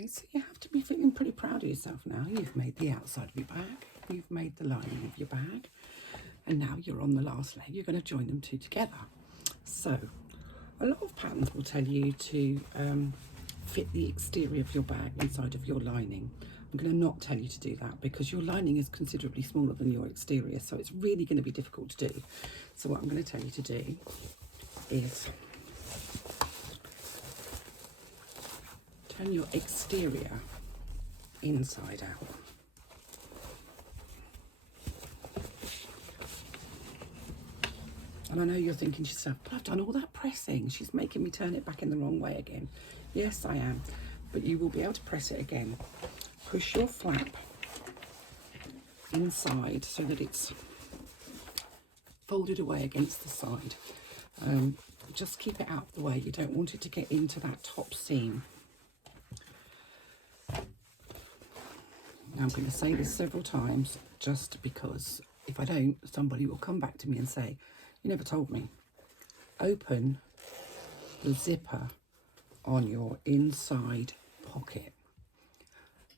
Okay, so you have to be feeling pretty proud of yourself now. You've made the outside of your bag, you've made the lining of your bag, and now you're on the last leg. You're going to join them two together. So a lot of patterns will tell you to fit the exterior of your bag inside of your lining. I'm going to not tell you to do that because your lining is considerably smaller than your exterior, so it's really going to be difficult to do. So what I'm going to tell you to do is turn your exterior inside out. And I know you're thinking to yourself, but I've done all that pressing. She's making me turn it back in the wrong way again. Yes, I am. But you will be able to press it again. Push your flap inside so that it's folded away against the side. Just keep it out of the way. You don't want it to get into that top seam. Now I'm going to say this several times just because if I don't, somebody will come back to me and say, you never told me. Open the zipper on your inside pocket.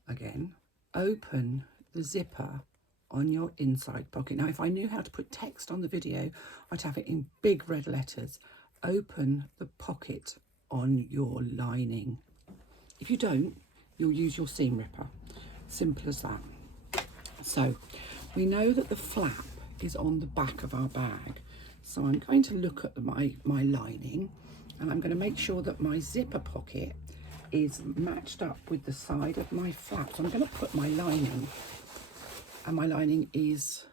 Again, open the zipper on your inside pocket. Now, if I knew how to put text on the video, I'd have it in big red letters. Open the pocket on your lining. If you don't, you'll use your seam ripper. Simple as that. So we know that the flap is on the back of our bag. So I'm going to look at my lining, and I'm going to make sure that my zipper pocket is matched up with the side of my flap. So I'm going to put my lining, and my lining is,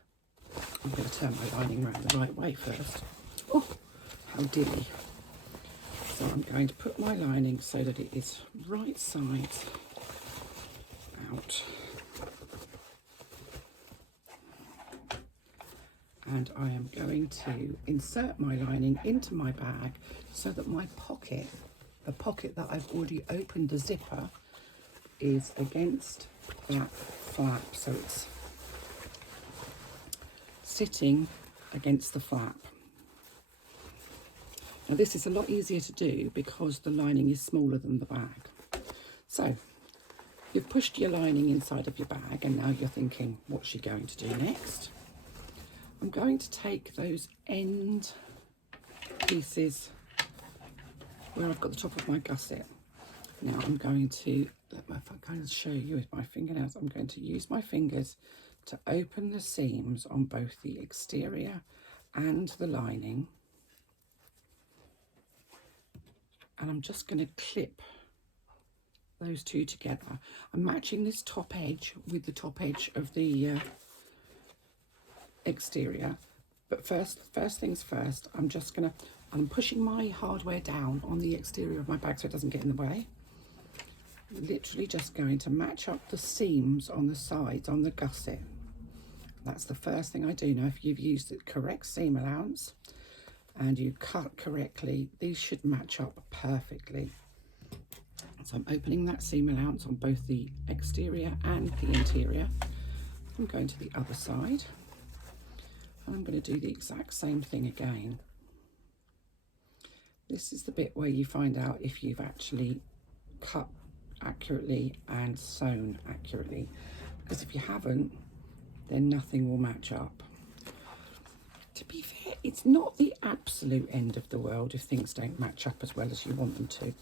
I'm going to turn my lining around the right way first. Oh, how dilly. So I'm going to put my lining so that it is right sides out. And I am going to insert my lining into my bag so that my pocket, the pocket that I've already opened the zipper, is against that flap. So it's sitting against the flap. Now this is a lot easier to do because the lining is smaller than the bag. So you've pushed your lining inside of your bag, and now you're thinking, what's she going to do next? I'm going to take those end pieces where I've got the top of my gusset. Now I'm going to, if I kind of show you with my fingernails, I'm going to use my fingers to open the seams on both the exterior and the lining. And I'm just going to clip those two together. I'm matching this top edge with the top edge of the exterior, but first things first, I'm pushing my hardware down on the exterior of my bag so it doesn't get in the way. Literally just going to match up the seams on the sides on the gusset. That's the first thing I do. Now if you've used the correct seam allowance and you cut correctly, these should match up perfectly. So I'm opening that seam allowance on both the exterior and the interior. I'm going to the other side. I'm going to do the exact same thing again. This is the bit where you find out if you've actually cut accurately and sewn accurately, because if you haven't, then nothing will match up. To be fair, it's not the absolute end of the world if things don't match up as well as you want them to.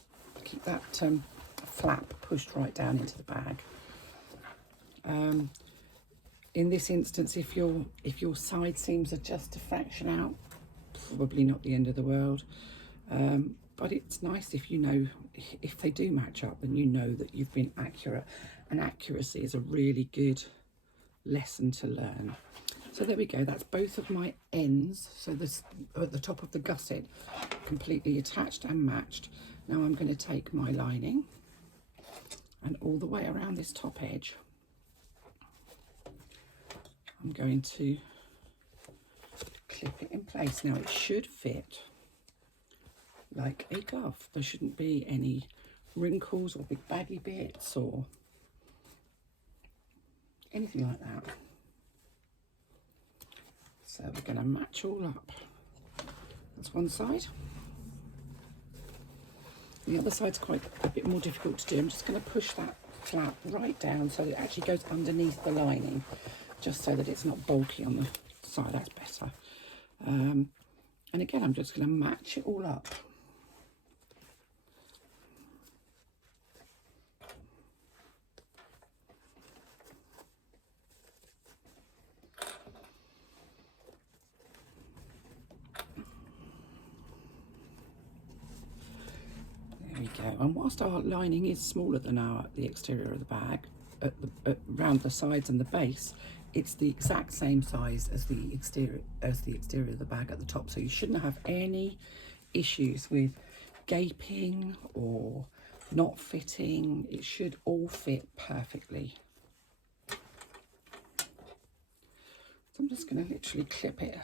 Keep that flap pushed right down into the bag. In this instance, if your side seams are just a fraction out, probably not the end of the world. But it's nice if you know, if they do match up, then you know that you've been accurate. And accuracy is a really good lesson to learn. So there we go, that's both of my ends. So this at the top of the gusset, completely attached and matched. Now I'm going to take my lining and all the way around this top edge, I'm going to clip it in place. Now it should fit like a glove. There shouldn't be any wrinkles or big baggy bits or anything like that. So we're going to match all up. That's one side. The other side's quite a bit more difficult to do. I'm just going to push that flap right down so it actually goes underneath the lining, just so that it's not bulky on the side. That's better. And again, I'm just going to match it all up. There we go. And whilst our lining is smaller than the exterior of the bag, around the sides and the base, it's the exact same size as the exterior of the bag at the top. So you shouldn't have any issues with gaping or not fitting. It should all fit perfectly. So I'm just going to literally clip it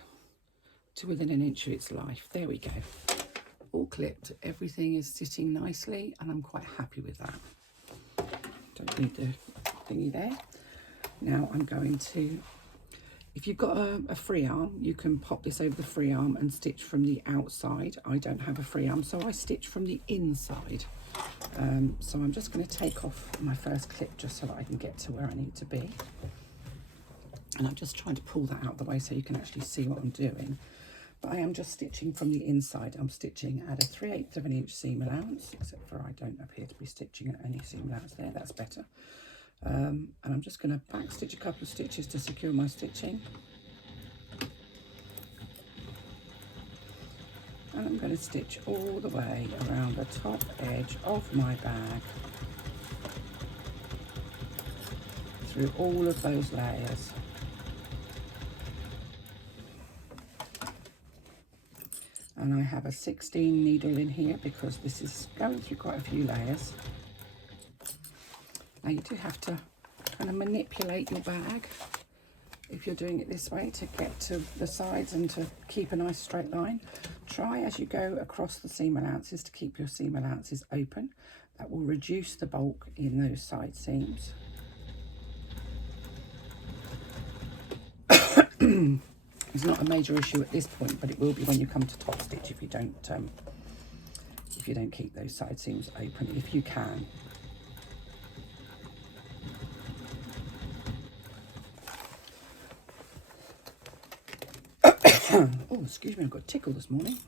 to within an inch of its life. There we go. All clipped. Everything is sitting nicely, and I'm quite happy with that. Don't need the thingy there. Now I'm going to, if you've got a free arm, you can pop this over the free arm and stitch from the outside. I don't have a free arm, so I stitch from the inside. So I'm just going to take off my first clip just so that I can get to where I need to be. And I'm just trying to pull that out of the way so you can actually see what I'm doing. But I am just stitching from the inside. I'm stitching at a 3/8 of an inch seam allowance, except for I don't appear to be stitching at any seam allowance there. That's better. And I'm just going to back stitch a couple of stitches to secure my stitching. And I'm going to stitch all the way around the top edge of my bag through all of those layers. And I have a 16 needle in here because this is going through quite a few layers. Now you do have to kind of manipulate your bag if you're doing it this way to get to the sides and to keep a nice straight line. Try as you go across the seam allowances to keep your seam allowances open. That will reduce the bulk in those side seams. It's not a major issue at this point, but it will be when you come to top stitch if you don't keep those side seams open, if you can. Oh, excuse me, I've got a tickle this morning.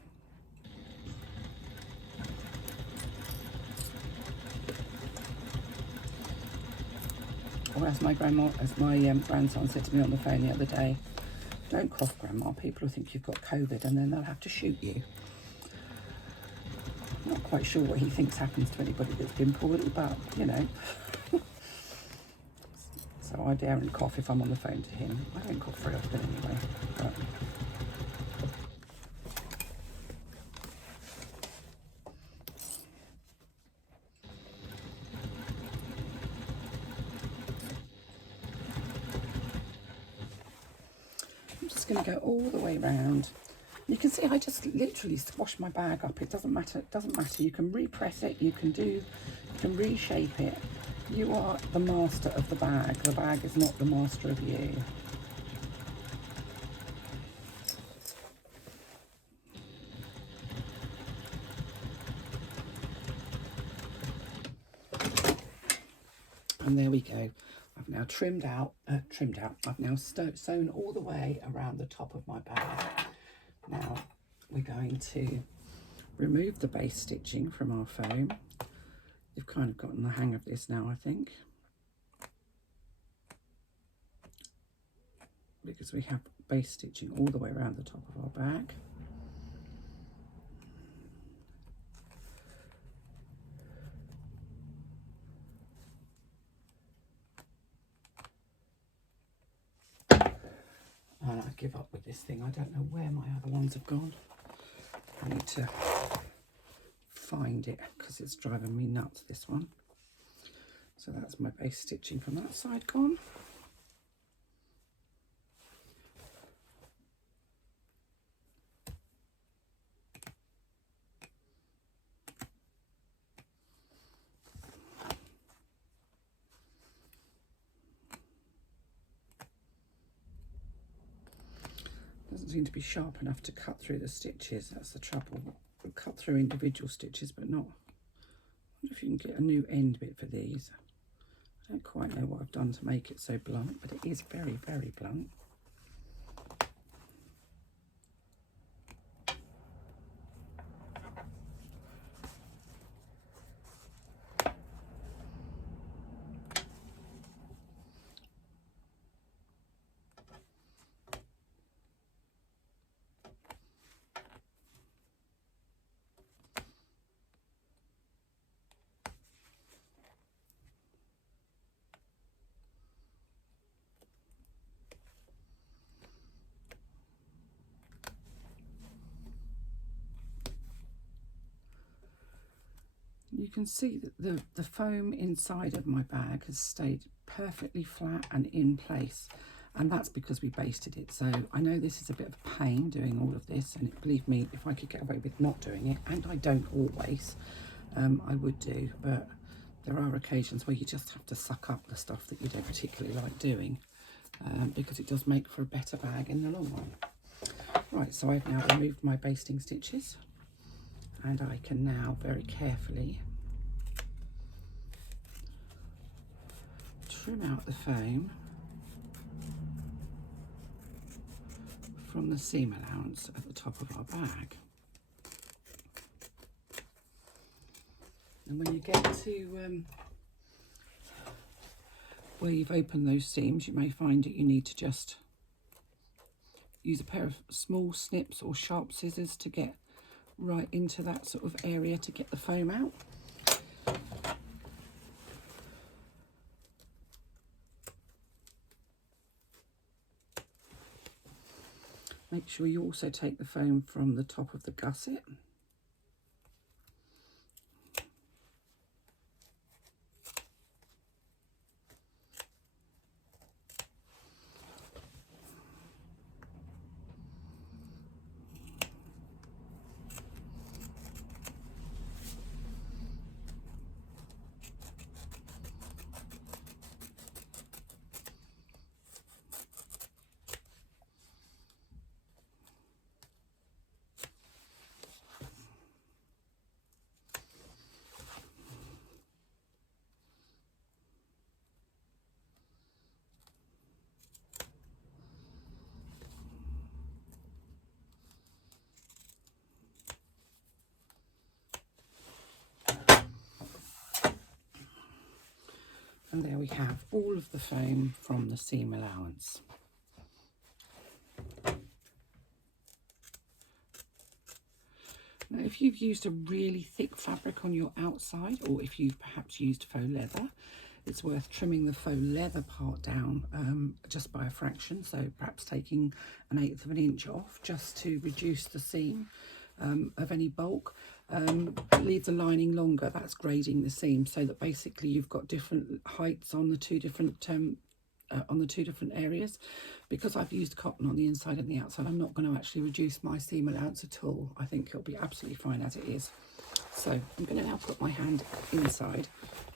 Or as my grandson said to me on the phone the other day, don't cough, Grandma, people will think you've got COVID and then they'll have to shoot you. I'm not quite sure what he thinks happens to anybody that's been poorly, but, you know. So I daren't cough if I'm on the phone to him. I don't cough very often anyway. But I'm just going to go all the way around. You can see I just literally squash my bag up. It doesn't matter. It doesn't matter. You can repress it. You can reshape it. You are the master of the bag. The bag is not the master of you. And there we go. I've now I've now sewn all the way around the top of my bag. Now we're going to remove the base stitching from our foam. You've kind of gotten the hang of this now, I think, because we have base stitching all the way around the top of our bag. And I give up with this thing. I don't know where my other ones have gone. I need to find it because it's driving me nuts, this one. So that's my base stitching from that side gone. Doesn't seem to be sharp enough to cut through the stitches. That's the trouble. We'll cut through individual stitches, but not wonder if you can get a new end bit for these. I don't quite know what I've done to make it so blunt, but it is very, very blunt. You can see that the foam inside of my bag has stayed perfectly flat and in place, and that's because we basted it. So I know this is a bit of a pain doing all of this, and believe me, if I could get away with not doing it, and I don't always, I would do, but there are occasions where you just have to suck up the stuff that you don't particularly like doing, because it does make for a better bag in the long run. Right, so I've now removed my basting stitches, and I can now very carefully trim out the foam from the seam allowance at the top of our bag. And when you get to where you've opened those seams, you may find that you need to just use a pair of small snips or sharp scissors to get right into that sort of area to get the foam out. Make sure you also take the foam from the top of the gusset. And there we have all of the foam from the seam allowance. Now, if you've used a really thick fabric on your outside, or if you've perhaps used faux leather, it's worth trimming the faux leather part down just by a fraction, so perhaps taking 1/8 of an inch off just to reduce the seam of any bulk. Leave the lining longer, that's grading the seam, so that basically you've got different heights on the two different areas. Because I've used cotton on the inside and the outside, I'm not going to actually reduce my seam allowance at all. I think it'll be absolutely fine as it is. So I'm going to now put my hand inside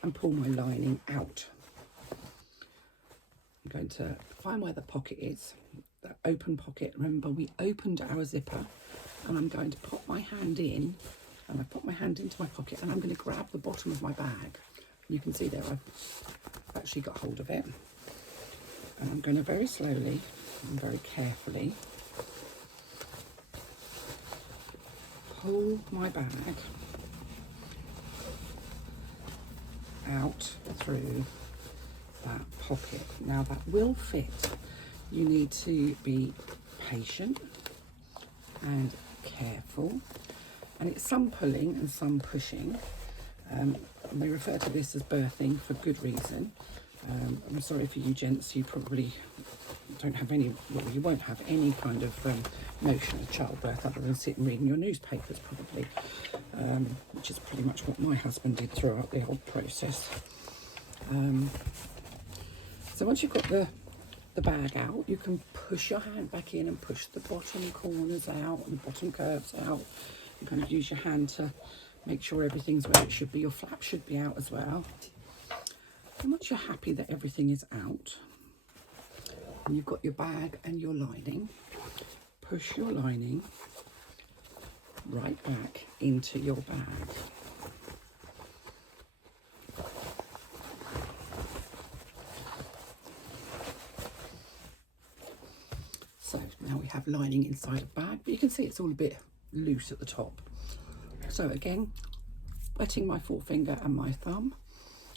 and pull my lining out. I'm going to find where the pocket is, the open pocket. Remember, we opened our zipper, and I'm going to put my hand in, and I put my hand into my pocket, and I'm going to grab the bottom of my bag. You can see there I've actually got hold of it. And I'm going to very slowly and very carefully pull my bag out through that pocket. Now that will fit. You need to be patient and careful, and it's some pulling and some pushing. We refer to this as birthing for good reason. I'm sorry for you gents, you probably don't have any, well, you won't have any kind of notion of childbirth other than sitting reading your newspapers probably, which is pretty much what my husband did throughout the whole process. So once you've got the bag out, you can push your hand back in and push the bottom corners out and the bottom curves out. You kind of use your hand to make sure everything's where it should be. Your flap should be out as well. And once you're happy that everything is out, and you've got your bag and your lining, push your lining right back into your bag. Now we have lining inside a bag, but you can see it's all a bit loose at the top. So again, wetting my forefinger and my thumb,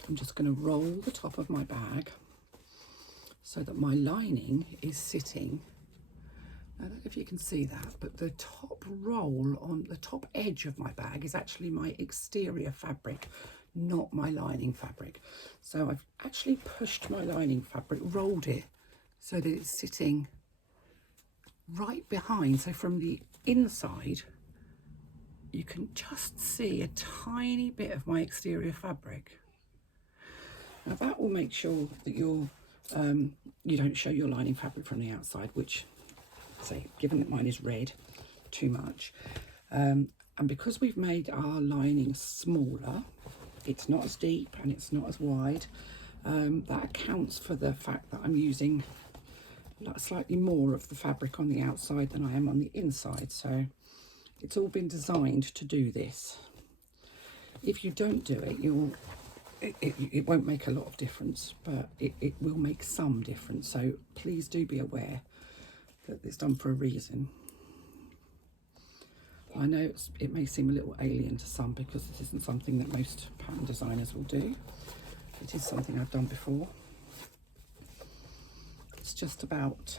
I'm just going to roll the top of my bag so that my lining is sitting. I don't know if you can see that, but the top roll on the top edge of my bag is actually my exterior fabric, not my lining fabric. So I've actually pushed my lining fabric, rolled it so that it's sitting right behind. So from the inside, you can just see a tiny bit of my exterior fabric. Now that will make sure that you don't show your lining fabric from the outside, which, say, given that mine is red, too much. And because we've made our lining smaller, it's not as deep and it's not as wide. That accounts for the fact that I'm using slightly more of the fabric on the outside than I am on the inside. So it's all been designed to do this. If you don't do it, it won't make a lot of difference, but it will make some difference. So please do be aware that it's done for a reason. I know it may seem a little alien to some because this isn't something that most pattern designers will do. It is something I've done before. It's just about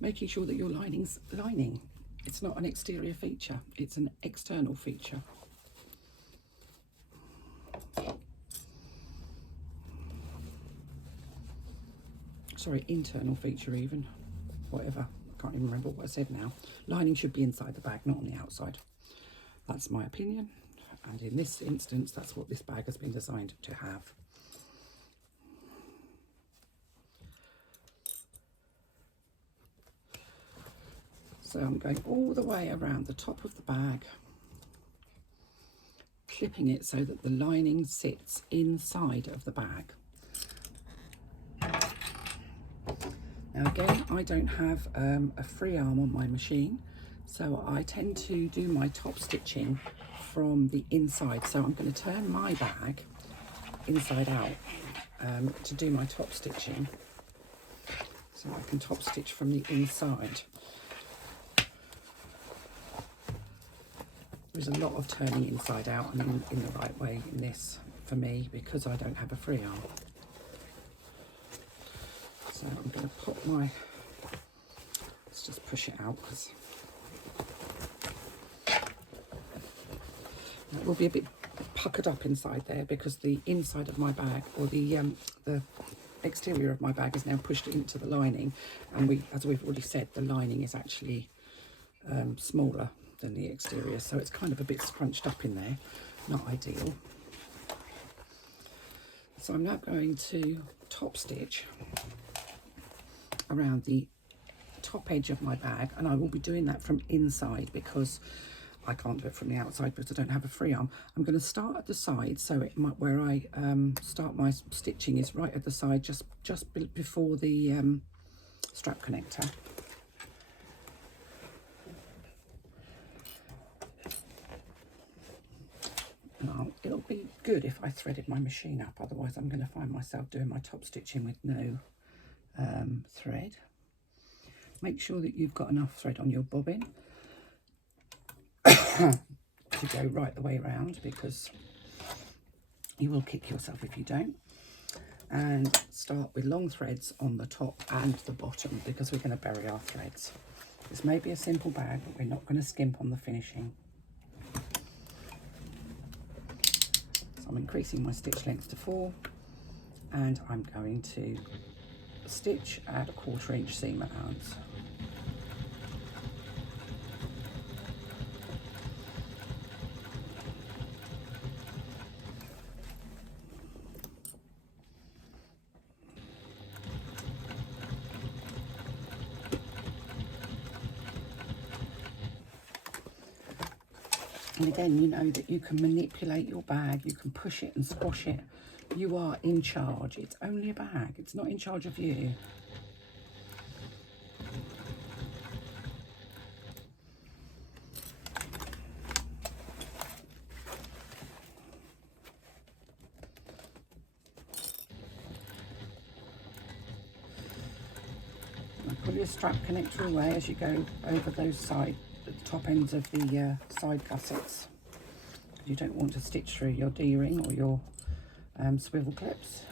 making sure that your lining's lining. It's not an exterior feature, it's an external feature. Sorry, internal feature even, whatever. I can't even remember what I said now. Lining should be inside the bag, not on the outside. That's my opinion. And in this instance, that's what this bag has been designed to have. So I'm going all the way around the top of the bag, clipping it so that the lining sits inside of the bag. Now again, I don't have a free arm on my machine, so I tend to do my top stitching from the inside. So I'm going to turn my bag inside out to do my top stitching, so I can top stitch from the inside. There's a lot of turning inside out and in the right way in this for me because I don't have a free arm. So I'm going to pop my, let's just push it out because it will be a bit puckered up inside there because the inside of my bag, or the exterior of my bag, is now pushed into the lining, and as we've already said, the lining is actually smaller than the exterior, so it's kind of a bit scrunched up in there, not ideal. So I'm now going to top stitch around the top edge of my bag, and I will be doing that from inside because I can't do it from the outside because I don't have a free arm. I'm going to start at the side, so where I start my stitching is right at the side, just before the strap connector. Now, it'll be good if I threaded my machine up, otherwise I'm going to find myself doing my top stitching with no thread. Make sure that you've got enough thread on your bobbin to go right the way around, because you will kick yourself if you don't. And start with long threads on the top and the bottom, because we're going to bury our threads. This may be a simple bag, but we're not going to skimp on the finishing. So I'm increasing my stitch length to 4, and I'm going to stitch at a 1/4 inch seam allowance. And again, you know that you can manipulate your bag, you can push it and squash it. You are in charge. It's only a bag, it's not in charge of you. your strap connector away as you go over those the top ends of the side gussets. You don't want to stitch through your D-ring or your swivel clips.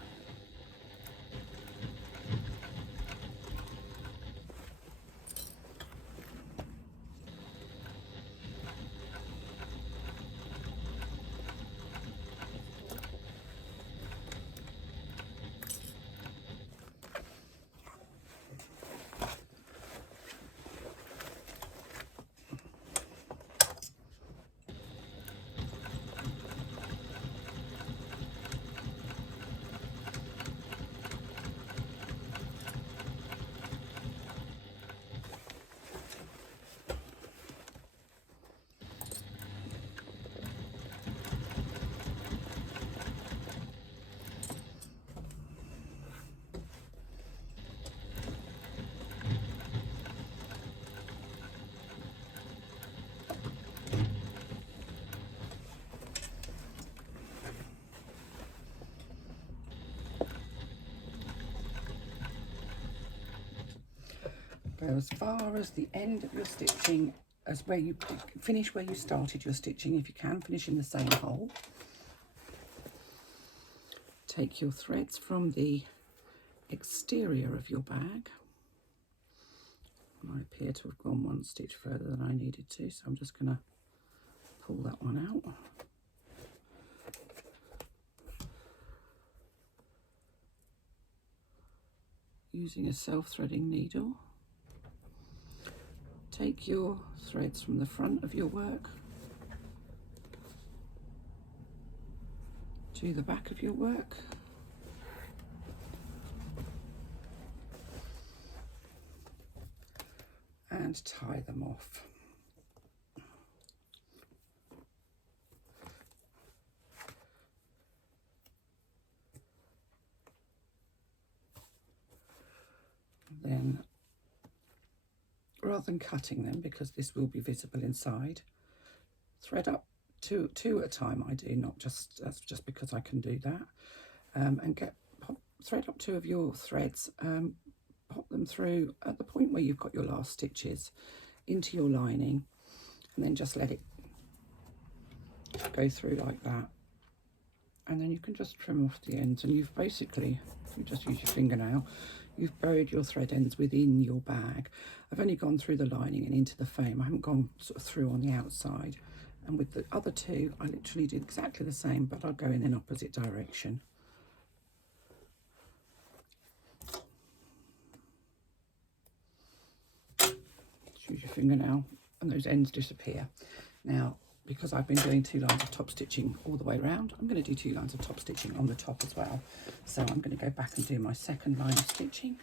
Go as far as the end of your stitching, as where you finish where you started your stitching. If you can, finish in the same hole. Take your threads from the exterior of your bag. I appear to have gone one stitch further than I needed to, so I'm just going to pull that one out. Using a self-threading needle. Take your threads from the front of your work to the back of your work. And tie them off. Then, rather than cutting them, because this will be visible inside, thread up two at a time. I do, not just, that's just because I can do that. And thread up two of your threads, pop them through at the point where you've got your last stitches into your lining, and then just let it go through like that. And then you can just trim off the ends, and you've basically, you just use your fingernail, you've buried your thread ends within your bag. I've only gone through the lining and into the frame. I haven't gone sort of through on the outside. And with the other two, I literally did exactly the same, but I'd go in an opposite direction. Use your fingernail and those ends disappear. Now, because I've been doing 2 lines of top stitching all the way around, I'm going to do 2 lines of top stitching on the top as well. So I'm going to go back and do my second line of stitching.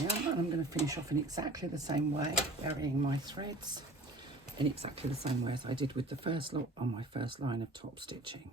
And I'm going to finish off in exactly the same way, burying my threads in exactly the same way as I did with the first lot on my first line of top stitching.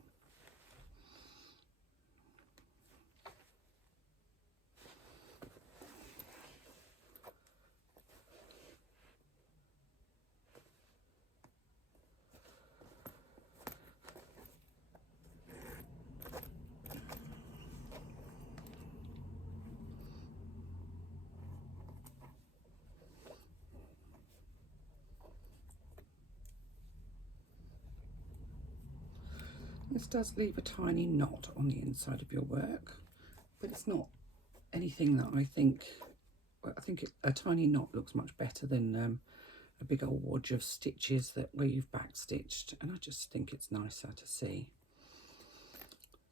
This does leave a tiny knot on the inside of your work, but it's not anything that I think, well, I think a tiny knot looks much better than a big old wodge of stitches where you've backstitched, and I just think it's nicer to see.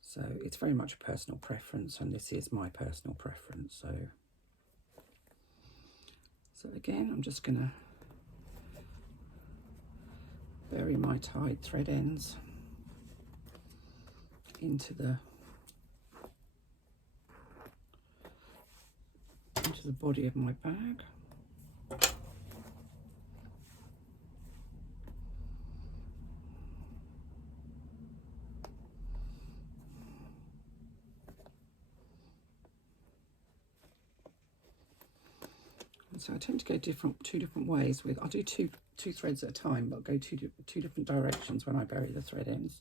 So it's very much a personal preference, and this is my personal preference. So again, I'm just going to bury my tied thread ends into the body of my bag. And so I tend to go two different ways with. I'll do two threads at a time, but I'll go two different directions when I bury the thread ends.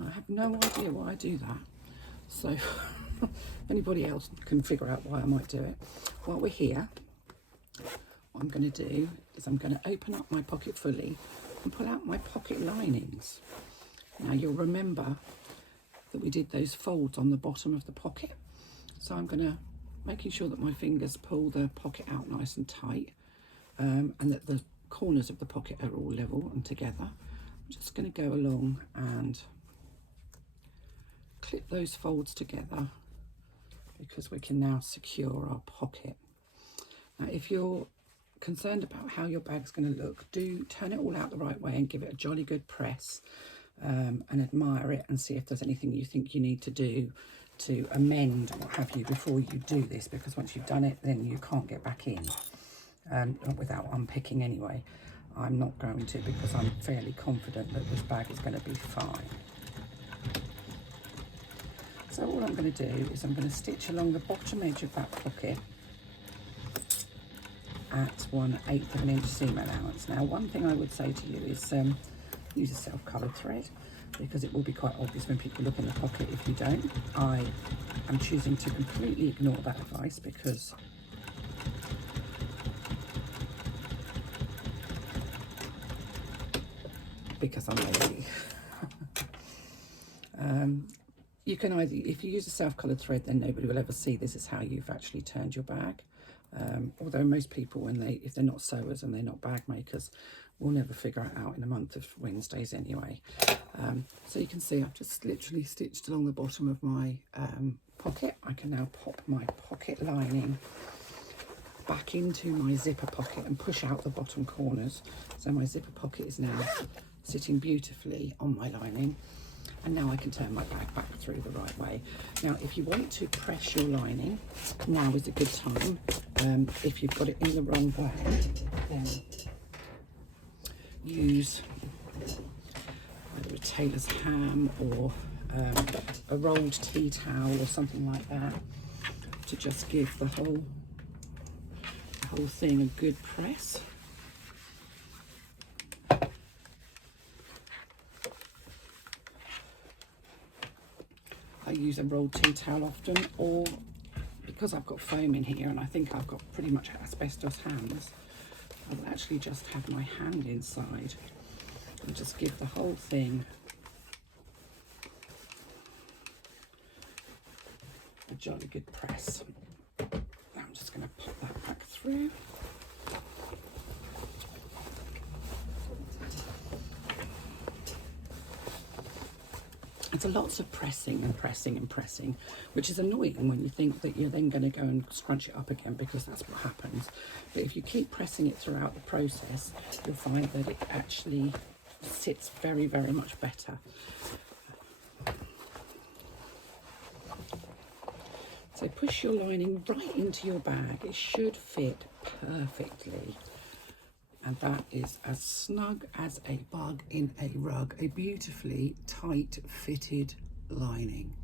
I have no idea why I do that. So if anybody else can figure out why I might do it. While we're here, what I'm going to do is I'm going to open up my pocket fully and pull out my pocket linings. Now you'll remember that we did those folds on the bottom of the pocket. So I'm going to, making sure that my fingers pull the pocket out nice and tight, and that the corners of the pocket are all level and together. I'm just going to go along and clip those folds together because we can now secure our pocket. Now if you're concerned about how your bag's going to look, do turn it all out the right way and give it a jolly good press, and admire it and see if there's anything you think you need to do to amend what have you before you do this, because once you've done it then you can't get back in, without unpicking anyway. I'm not going to, because I'm fairly confident that this bag is going to be fine. So all I'm going to do is I'm going to stitch along the bottom edge of that pocket at 1/8 of an inch seam allowance. Now one thing I would say to you is use a self-coloured thread, because it will be quite obvious when people look in the pocket if you don't. I am choosing to completely ignore that advice because I'm lazy. You can either, if you use a self-coloured thread, then nobody will ever see this is how you've actually turned your bag. Although most people, if they're not sewers and they're not bag makers, will never figure it out in a month of Wednesdays anyway. So you can see I've just literally stitched along the bottom of my pocket. I can now pop my pocket lining back into my zipper pocket and push out the bottom corners. So my zipper pocket is now sitting beautifully on my lining. And now I can turn my bag back through the right way. Now, if you want to press your lining, now is a good time. If you've got it in the wrong way, then use either a tailor's ham or a rolled tea towel or something like that to just give the whole thing a good press. I use a rolled tea towel often, or because I've got foam in here and I think I've got pretty much asbestos hands, I'll actually just have my hand inside and just give the whole thing a jolly good press. Now I'm just going to pop that back through. It's lots of pressing and pressing and pressing, which is annoying when you think that you're then going to go and scrunch it up again, because that's what happens. But if you keep pressing it throughout the process, you'll find that it actually sits very, very much better. So push your lining right into your bag. It should fit perfectly. And that is as snug as a bug in a rug, a beautifully tight fitted lining.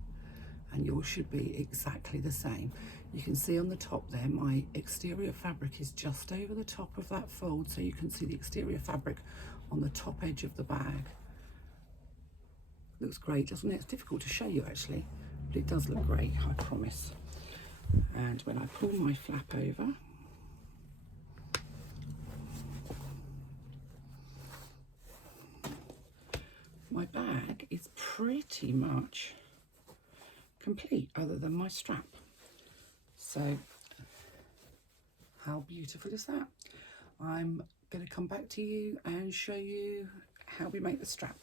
And yours should be exactly the same. You can see on the top there, my exterior fabric is just over the top of that fold, so you can see the exterior fabric on the top edge of the bag. Looks great, doesn't it? It's difficult to show you actually, but it does look great, I promise. And when I pull my flap over, my bag is pretty much complete other than my strap. So how beautiful is that? I'm going to come back to you and show you how we make the strap.